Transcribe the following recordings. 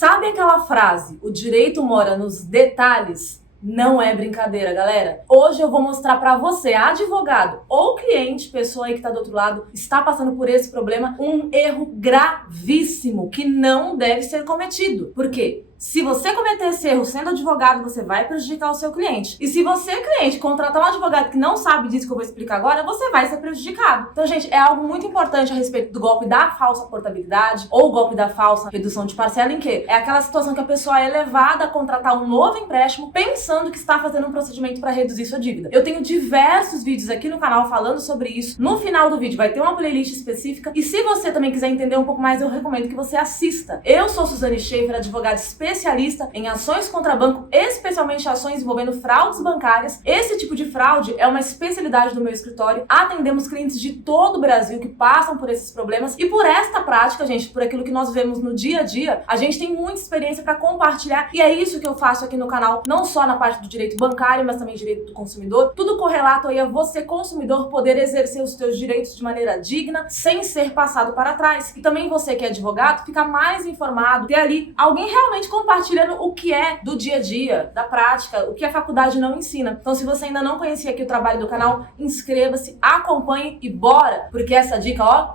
Sabe aquela frase, o direito mora nos detalhes? Não é brincadeira, galera. Hoje eu vou mostrar pra você, advogado ou cliente, pessoa aí que tá do outro lado, está passando por esse problema, um erro gravíssimo que não deve ser cometido. Por quê? Se você cometer esse erro sendo advogado, você vai prejudicar o seu cliente. E se você, cliente, contratar um advogado que não sabe disso que eu vou explicar agora, você vai ser prejudicado. Então, gente, é algo muito importante a respeito do golpe da falsa portabilidade ou golpe da falsa redução de parcela, em que é aquela situação que a pessoa é levada a contratar um novo empréstimo pensando que está fazendo um procedimento para reduzir sua dívida. Eu tenho diversos vídeos aqui no canal falando sobre isso. No final do vídeo vai ter uma playlist específica. E se você também quiser entender um pouco mais, eu recomendo que você assista. Eu sou Suzane Schaefer, advogada especialista em ações contra banco, especialmente ações envolvendo fraudes bancárias. Esse tipo de fraude é uma especialidade do meu escritório. Atendemos clientes de todo o Brasil que passam por esses problemas e por esta prática, gente, por aquilo que nós vemos no dia a dia, a gente tem muita experiência para compartilhar e é isso que eu faço aqui no canal, não só na parte do direito bancário, mas também direito do consumidor. Tudo correlato aí a você, consumidor, poder exercer os seus direitos de maneira digna, sem ser passado para trás. E também você que é advogado, fica mais informado, ter ali alguém realmente compartilhando o que é do dia a dia, da prática, o que a faculdade não ensina. Então, se você ainda não conhecia aqui o trabalho do canal, inscreva-se, acompanhe e bora! Porque essa dica, ó,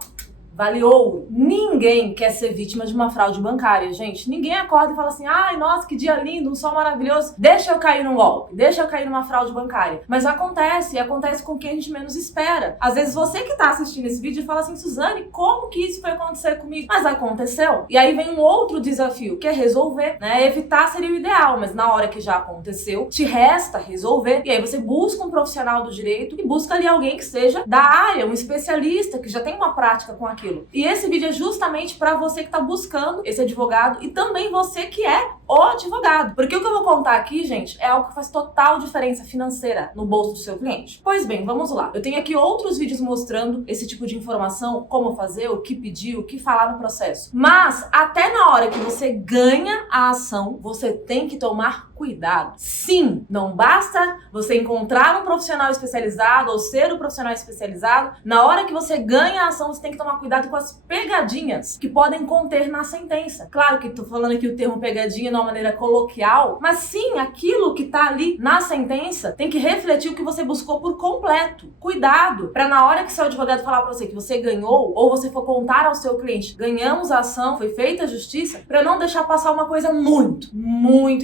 vale ouro. Ninguém quer ser vítima de uma fraude bancária, gente. Ninguém acorda e fala assim, ai, nossa, que dia lindo, um sol maravilhoso, deixa eu cair num golpe, deixa eu cair numa fraude bancária. Mas acontece, e acontece com quem a gente menos espera. Às vezes você que tá assistindo esse vídeo fala assim, Suzane, como que isso foi acontecer comigo? Mas aconteceu. E aí vem um outro desafio, que é resolver, né? Evitar seria o ideal, mas na hora que já aconteceu, te resta resolver. E aí você busca um profissional do direito e busca ali alguém que seja da área, um especialista, que já tem uma prática com aquilo. E esse vídeo é justamente para você que está buscando esse advogado e também você que é o advogado. Porque o que eu vou contar aqui, gente, é algo que faz total diferença financeira no bolso do seu cliente. Pois bem, vamos lá. Eu tenho aqui outros vídeos mostrando esse tipo de informação, como fazer, o que pedir, o que falar no processo. Mas até na hora que você ganha a ação, você tem que tomar cuidado. Sim, não basta você encontrar um profissional especializado ou ser um profissional especializado. Na hora que você ganha a ação, você tem que tomar cuidado com as pegadinhas que podem conter na sentença. Claro que tô falando aqui o termo pegadinha de uma maneira coloquial, mas sim, aquilo que tá ali na sentença tem que refletir o que você buscou por completo. Cuidado, para na hora que seu advogado falar para você que você ganhou, ou você for contar ao seu cliente, ganhamos a ação, foi feita a justiça, para não deixar passar uma coisa muito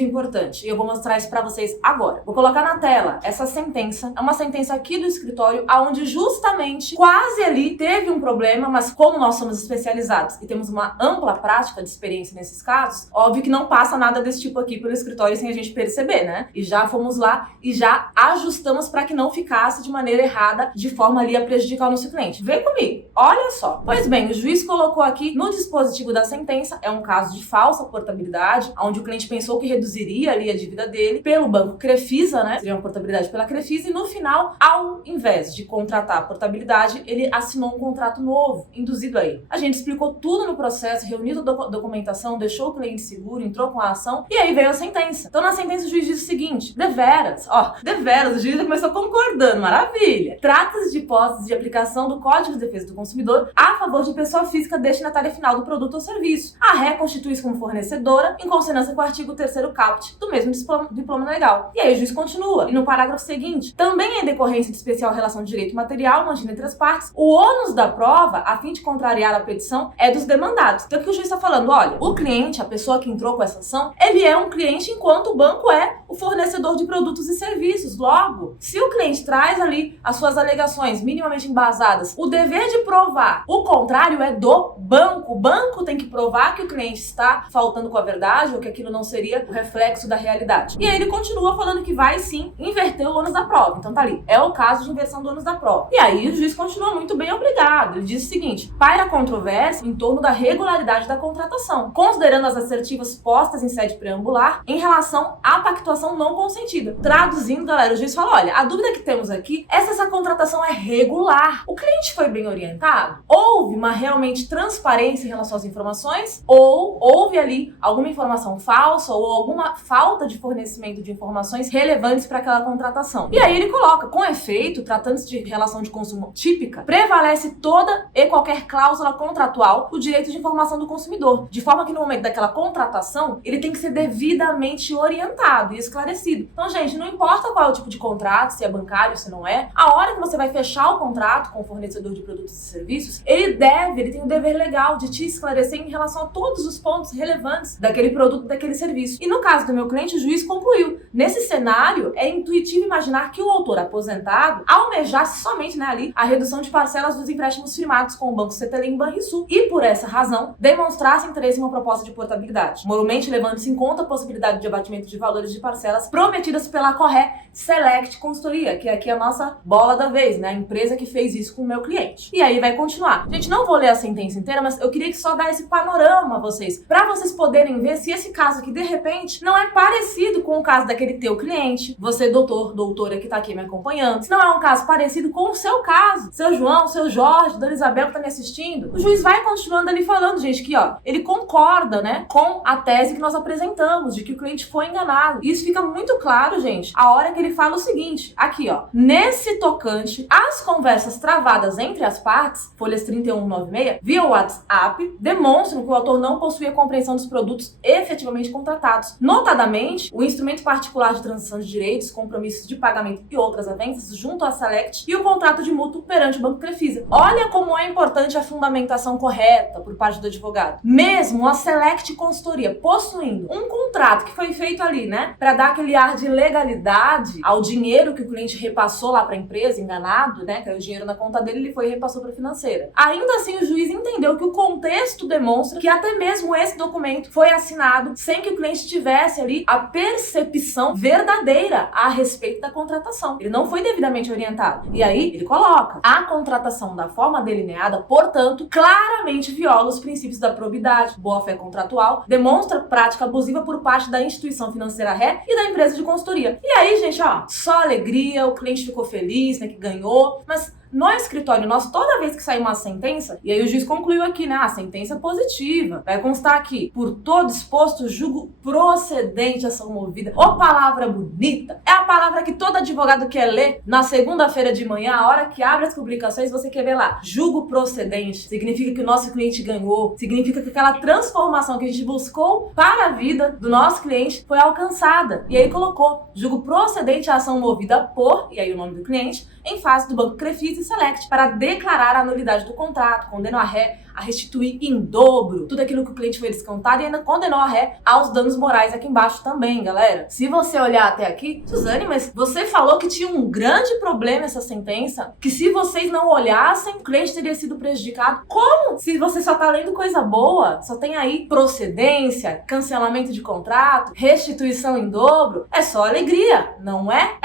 importante. E eu vou mostrar isso para vocês agora. Vou colocar na tela essa sentença. É uma sentença aqui do escritório, onde justamente quase ali teve um problema, mas como nós somos especializados e temos uma ampla prática de experiência nesses casos, óbvio que não passa nada desse tipo aqui pelo escritório sem a gente perceber, né? E já fomos lá e já ajustamos para que não ficasse de maneira errada, de forma ali a prejudicar o nosso cliente. Vem comigo, olha só. Pois bem, o juiz colocou aqui no dispositivo da sentença, é um caso de falsa portabilidade, onde o cliente pensou que reduziria ali a dívida dele pelo banco Crefisa, né? Seria uma portabilidade pela Crefisa e no final, ao invés de contratar a portabilidade, ele assinou um contrato novo, induzido aí. A gente explicou tudo no processo, reuniu a documentação, deixou o cliente seguro, entrou com a ação e aí veio a sentença. Então na sentença o juiz diz o seguinte, deveras, o juiz começou concordando, maravilha. Trata-se de hipóteses de aplicação do Código de Defesa do Consumidor a favor de pessoa física destinatária final do produto ou serviço. A ré constitui-se como fornecedora em consonância com o artigo 3º caput do mesmo diploma legal. E aí o juiz continua. E no parágrafo seguinte, também em decorrência de especial relação de direito material mantida entre as partes, o ônus da prova, a fim de contrariar a petição, é dos demandados. Então o que o juiz está falando? Olha, o cliente, a pessoa que entrou com essa ação, ele é um cliente enquanto o banco é o fornecedor de produtos e serviços. Logo, se o cliente traz ali as suas alegações minimamente embasadas, o dever de provar o contrário é do banco. O banco tem que provar que o cliente está faltando com a verdade ou que aquilo não seria o reflexo da realidade. E aí ele continua falando que vai sim inverter o ônus da prova. Então tá ali, é o caso de inversão do ônus da prova. E aí o juiz continua muito bem obrigado. Ele diz o seguinte, paira a controvérsia em torno da regularidade da contratação, considerando as assertivas postas em sede preambular em relação à pactuação não consentida. Traduzindo, galera, o juiz fala, olha, a dúvida que temos aqui é se essa contratação é regular. O cliente foi bem orientado? Houve uma realmente transparência em relação às informações? Ou houve ali alguma informação falsa ou alguma falta falta de fornecimento de informações relevantes para aquela contratação. E aí ele coloca, com efeito, tratando-se de relação de consumo típica, prevalece toda e qualquer cláusula contratual o direito de informação do consumidor, de forma que no momento daquela contratação, ele tem que ser devidamente orientado e esclarecido. Então, gente, não importa qual é o tipo de contrato, se é bancário, se não é, a hora que você vai fechar o contrato com o fornecedor de produtos e serviços, ele tem o dever legal de te esclarecer em relação a todos os pontos relevantes daquele produto, daquele serviço. E no caso do meu cliente, o juiz concluiu. Nesse cenário, é intuitivo imaginar que o autor aposentado almejasse somente, ali a redução de parcelas dos empréstimos firmados com o Banco CTLM e Banrisul e, por essa razão, demonstrasse interesse em uma proposta de portabilidade, moralmente levando-se em conta a possibilidade de abatimento de valores de parcelas prometidas pela Corré Select Consultoria, que aqui é a nossa bola da vez, a empresa que fez isso com o meu cliente. E aí vai continuar. Gente, não vou ler a sentença inteira, mas eu queria que só dar esse panorama a vocês, para vocês poderem ver se esse caso aqui, de repente, não é parecido com o caso daquele teu cliente, você doutora que tá aqui me acompanhando, se não é um caso parecido com o seu caso, seu João, seu Jorge, Dona Isabel que tá me assistindo. O juiz vai continuando ali falando, gente, que ele concorda, com a tese que nós apresentamos, de que o cliente foi enganado. E isso fica muito claro, gente, a hora que ele fala o seguinte, aqui, nesse tocante, as conversas travadas entre as partes, folhas 31 e 96, via WhatsApp, demonstram que o autor não possuía compreensão dos produtos efetivamente contratados. Notadamente, o instrumento particular de transação de direitos, compromissos de pagamento e outras avenças junto à Select e o contrato de mútuo perante o Banco Crefisa. Olha como é importante a fundamentação correta por parte do advogado. Mesmo a Select Consultoria possuindo um contrato que foi feito ali, para dar aquele ar de legalidade ao dinheiro que o cliente repassou lá para a empresa, enganado, caiu o dinheiro na conta dele, ele foi e repassou para a financeira. Ainda assim, o juiz entendeu que o contexto demonstra que até mesmo esse documento foi assinado sem que o cliente tivesse ali a percepção verdadeira a respeito da contratação. Ele não foi devidamente orientado. E aí, ele coloca, a contratação da forma delineada, portanto, claramente viola os princípios da probidade, boa-fé contratual, demonstra prática abusiva por parte da instituição financeira ré e da empresa de consultoria. E aí, gente, só alegria, o cliente ficou feliz, que ganhou, mas no escritório nosso, toda vez que sai uma sentença, e aí o juiz concluiu aqui, a sentença positiva, vai constar aqui, por todo exposto, julgo procedente ação movida. Ô, palavra bonita! É a palavra que todo advogado quer ler na segunda-feira de manhã, a hora que abre as publicações, você quer ver lá. Julgo procedente significa que o nosso cliente ganhou, significa que aquela transformação que a gente buscou para a vida do nosso cliente foi alcançada. E aí colocou, julgo procedente a ação movida por, e aí o nome do cliente, em face do Banco Crefisa e Select, para declarar a nulidade do contrato, condenou a ré a restituir em dobro tudo aquilo que o cliente foi descontado e ainda condenou a ré aos danos morais aqui embaixo também, galera. Se você olhar até aqui, Suzane, mas você falou que tinha um grande problema essa sentença, que se vocês não olhassem, o cliente teria sido prejudicado. Como? Se você só tá lendo coisa boa, só tem aí procedência, cancelamento de contrato, restituição em dobro, é só alegria, não é?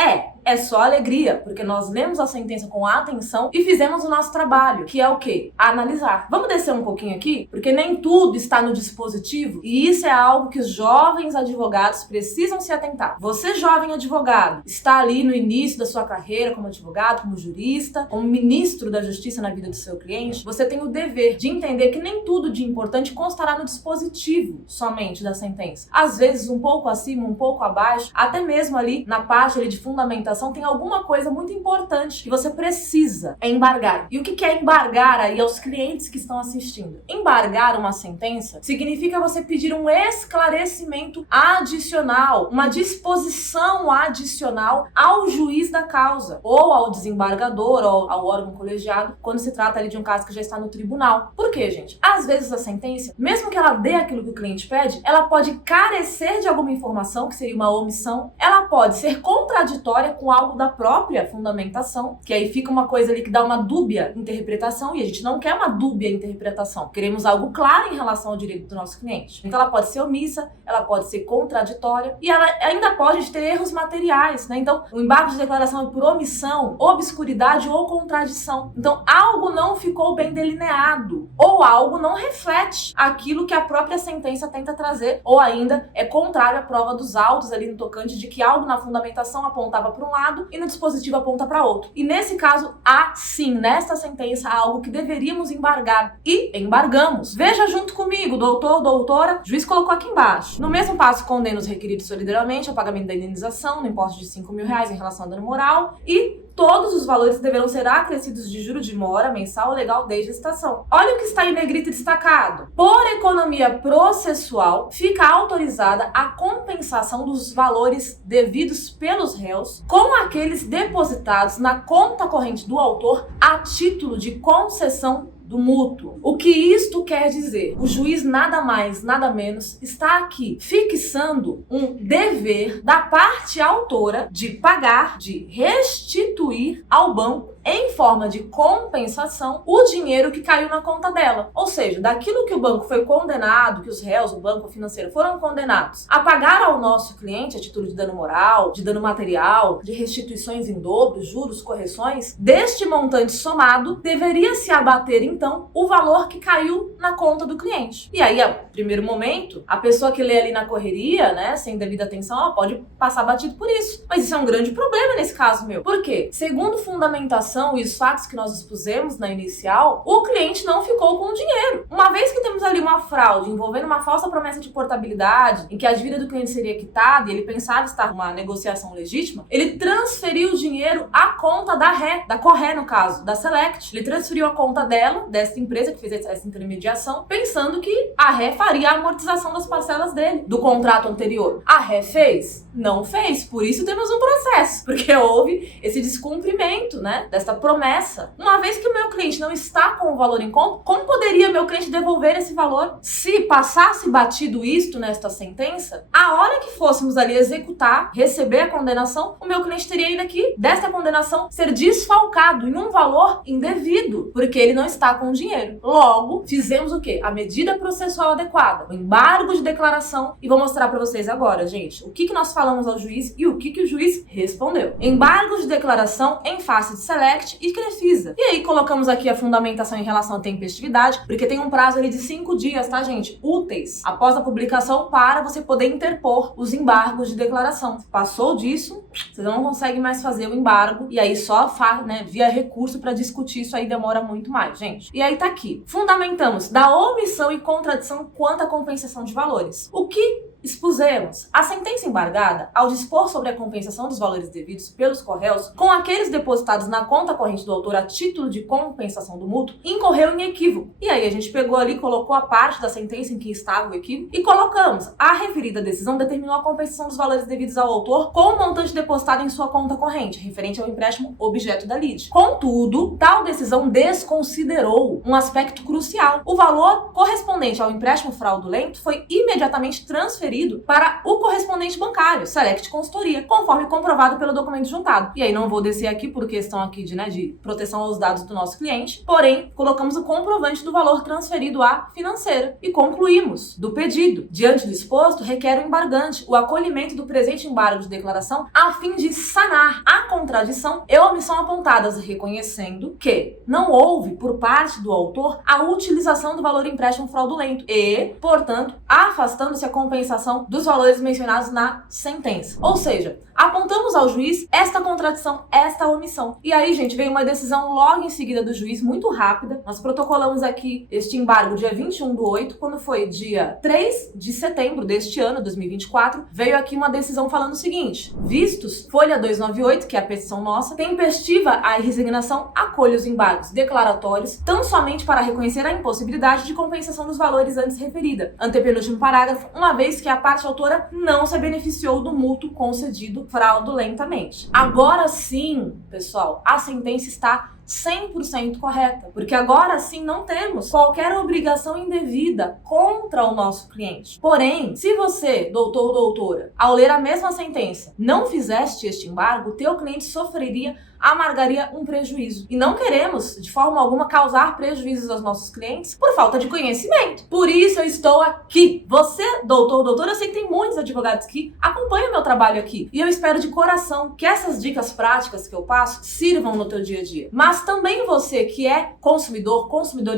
É só alegria, porque nós lemos a sentença com atenção e fizemos o nosso trabalho, que é o quê? Analisar. Vamos descer um pouquinho aqui, porque nem tudo está no dispositivo e isso é algo que os jovens advogados precisam se atentar. Você, jovem advogado, está ali no início da sua carreira como advogado, como jurista, como ministro da justiça na vida do seu cliente, você tem o dever de entender que nem tudo de importante constará no dispositivo somente da sentença. Às vezes um pouco acima, um pouco abaixo, até mesmo ali na parte ali de fundamentação tem alguma coisa muito importante que você precisa embargar. E o que é embargar aí aos clientes que estão assistindo? Embargar uma sentença significa você pedir um esclarecimento adicional, uma disposição adicional ao juiz da causa, ou ao desembargador, ou ao órgão colegiado, quando se trata ali de um caso que já está no tribunal. Por quê, gente? Às vezes a sentença, mesmo que ela dê aquilo que o cliente pede, ela pode carecer de alguma informação, que seria uma omissão, ela pode ser contraditória com algo da própria fundamentação, que aí fica uma coisa ali que dá uma dúbia interpretação, e a gente não quer uma dúbia interpretação. Queremos algo claro em relação ao direito do nosso cliente. Então ela pode ser omissa, ela pode ser contraditória, e ela ainda pode ter erros materiais, Então, o embargo de declaração é por omissão, obscuridade ou contradição. Então, algo não ficou bem delineado, ou algo não reflete aquilo que a própria sentença tenta trazer, ou ainda é contrário à prova dos autos ali no tocante de que algo na fundamentação apontava para um lado e no dispositivo aponta para outro. E nesse caso, há sim, nesta sentença, algo que deveríamos embargar. E embargamos. Veja junto comigo, doutor, doutora, o juiz colocou aqui embaixo. No mesmo passo, condena os requeridos solidariamente ao pagamento da indenização no imposto de R$ 5.000 em relação ao dano moral e todos os valores deverão ser acrescidos de juro de mora mensal ou legal desde a licitação. Olha o que está em negrito destacado. Por economia processual, fica autorizada a compensação dos valores devidos pelos réus com aqueles depositados na conta corrente do autor a título de concessão do mútuo. O que isto quer dizer? O juiz nada mais, nada menos está aqui fixando um dever da parte autora de pagar, de restituir ao banco em forma de compensação o dinheiro que caiu na conta dela. Ou seja, daquilo que o banco foi condenado, que os réus, o banco financeiro foram condenados a pagar ao nosso cliente a título de dano moral, de dano material, de restituições em dobro, juros, correções, deste montante somado deveria se abater então o valor que caiu na conta do cliente. E aí, a primeiro momento, a pessoa que lê ali na correria, né, sem devida atenção, ela pode passar batido por isso. Mas isso é um grande problema nesse caso meu. Por quê? Segundo fundamentação e os fatos que nós expusemos na inicial, o cliente não ficou com o dinheiro. Uma vez que temos ali uma fraude envolvendo uma falsa promessa de portabilidade, em que a dívida do cliente seria quitada e ele pensava estar numa negociação legítima, ele transferiu o dinheiro à conta da ré, da Corré no caso, da Select. Ele transferiu a conta dela, dessa empresa que fez essa intermediação, pensando que a ré faria a amortização das parcelas dele, do contrato anterior. A ré fez? Não fez, por isso temos um processo, porque houve esse descumprimento, né, desta promessa. Uma vez que o meu cliente não está com o valor em conta, como poderia meu cliente devolver esse valor? Se passasse batido isto nesta sentença, a hora que fôssemos ali executar, receber a condenação, o meu cliente teria ainda que, desta condenação, ser desfalcado em um valor indevido, porque ele não está com o dinheiro. Logo, fizemos o quê? A medida processual adequada, o embargo de declaração, e vou mostrar para vocês agora, gente, o que nós falamos ao juiz e o que o juiz respondeu. Embargo de declaração em face de Select e Crefisa. E aí colocamos aqui a fundamentação em relação à tempestividade, porque tem um prazo ali de 5 dias, tá, gente? Úteis, após a publicação, para você poder interpor os embargos de declaração. Passou disso, você não consegue mais fazer o embargo, e aí só né, via recurso para discutir isso aí demora muito mais, gente. E aí tá aqui. Fundamentamos da omissão e contradição quanto à compensação de valores. O que expusemos? A sentença embargada, ao dispor sobre a compensação dos valores devidos pelos corréus com aqueles depositados na conta corrente do autor a título de compensação do mútuo, incorreu em equívoco. E aí a gente pegou ali, colocou a parte da sentença em que estava o equívoco e colocamos: a referida decisão determinou a compensação dos valores devidos ao autor com o montante depositado em sua conta corrente, referente ao empréstimo objeto da lide. Contudo, tal decisão desconsiderou um aspecto crucial. O valor correspondente ao empréstimo fraudulento foi imediatamente transferido para o correspondente bancário, Select Consultoria, conforme comprovado pelo documento juntado. E aí não vou descer aqui por questão aqui de proteção aos dados do nosso cliente, porém, colocamos o comprovante do valor transferido à financeira e concluímos do pedido. Diante do exposto, requer o embargante o acolhimento do presente embargo de declaração a fim de sanar a contradição e omissão apontadas, reconhecendo que não houve, por parte do autor, a utilização do valor empréstimo fraudulento e, portanto, afastando-se a compensação dos valores mencionados na sentença. Ou seja, apontamos ao juiz esta contradição, esta omissão. E aí, gente, veio uma decisão logo em seguida do juiz, muito rápida. Nós protocolamos aqui este embargo dia 21/8, quando foi dia 3 de setembro deste ano, 2024, veio aqui uma decisão falando o seguinte: vistos, folha 298, que é a petição nossa, tempestiva a resignação, acolhe os embargos declaratórios, tão somente para reconhecer a impossibilidade de compensação dos valores antes referida. Antepenúltimo parágrafo, uma vez que a parte autora não se beneficiou do mútuo concedido fraudulentamente. Agora sim, pessoal, a sentença está 100% correta, porque agora sim não temos qualquer obrigação indevida contra o nosso cliente. Porém, se você, doutor ou doutora, ao ler a mesma sentença, não fizeste este embargo, teu cliente sofreria, amargaria um prejuízo. E não queremos, de forma alguma, causar prejuízos aos nossos clientes por falta de conhecimento. Por isso eu estou aqui. Você, doutor ou doutora, eu sei que tem muitos advogados que acompanham o meu trabalho aqui. E eu espero de coração que essas dicas práticas que eu passo sirvam no teu dia a dia. Mas Mas também você que é consumidor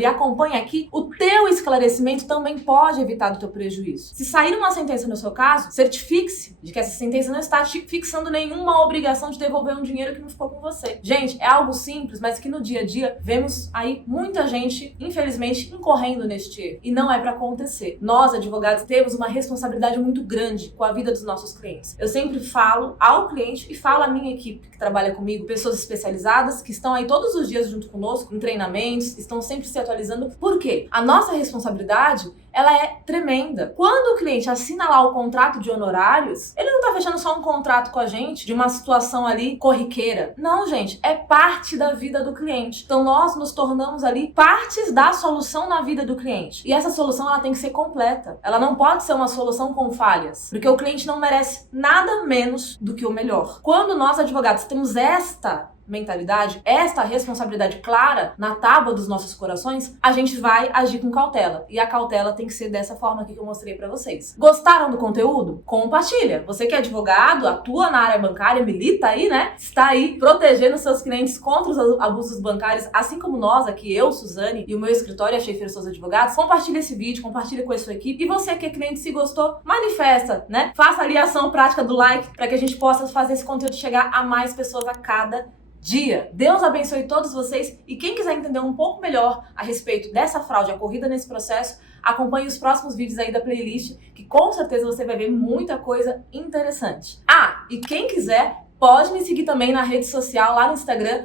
e acompanha aqui, o teu esclarecimento também pode evitar do teu prejuízo. Se sair uma sentença no seu caso, certifique-se de que essa sentença não está te fixando nenhuma obrigação de devolver um dinheiro que não ficou com você. Gente, é algo simples, mas que no dia a dia vemos aí muita gente, infelizmente, incorrendo neste erro. E não é para acontecer. Nós, advogados, temos uma responsabilidade muito grande com a vida dos nossos clientes. Eu sempre falo ao cliente e falo à minha equipe que trabalha comigo, pessoas especializadas que estão aí todos os dias junto conosco, em treinamentos, estão sempre se atualizando. Por quê? A nossa responsabilidade, ela é tremenda. Quando o cliente assina lá o contrato de honorários, ele não tá fechando só um contrato com a gente de uma situação ali corriqueira. Não, gente, é parte da vida do cliente. Então nós nos tornamos ali partes da solução na vida do cliente. E essa solução, ela tem que ser completa. Ela não pode ser uma solução com falhas, porque o cliente não merece nada menos do que o melhor. Quando nós, advogados, temos esta mentalidade, esta responsabilidade clara na tábua dos nossos corações, a gente vai agir com cautela. E a cautela tem que ser dessa forma aqui que eu mostrei pra vocês. Gostaram do conteúdo? Compartilha. Você que é advogado, atua na área bancária, milita aí, né? Está aí protegendo seus clientes contra os abusos bancários, assim como nós aqui, eu, Suzane, e o meu escritório, a Schaefer Souza Advogados. Compartilha esse vídeo, compartilha com a sua equipe. E você que é cliente, se gostou, manifesta, né? Faça ali a ação prática do like para que a gente possa fazer esse conteúdo chegar a mais pessoas a cada dia. Deus abençoe todos vocês e quem quiser entender um pouco melhor a respeito dessa fraude ocorrida nesse processo, acompanhe os próximos vídeos aí da playlist, que com certeza você vai ver muita coisa interessante. Ah, e quem quiser pode me seguir também na rede social, lá no Instagram,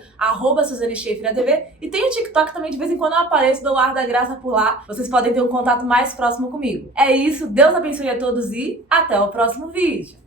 @SuzaneSchaeferADV, e tem o TikTok também, de vez em quando eu apareço, dou o ar da graça por lá. Vocês podem ter um contato mais próximo comigo. É isso, Deus abençoe a todos e até o próximo vídeo.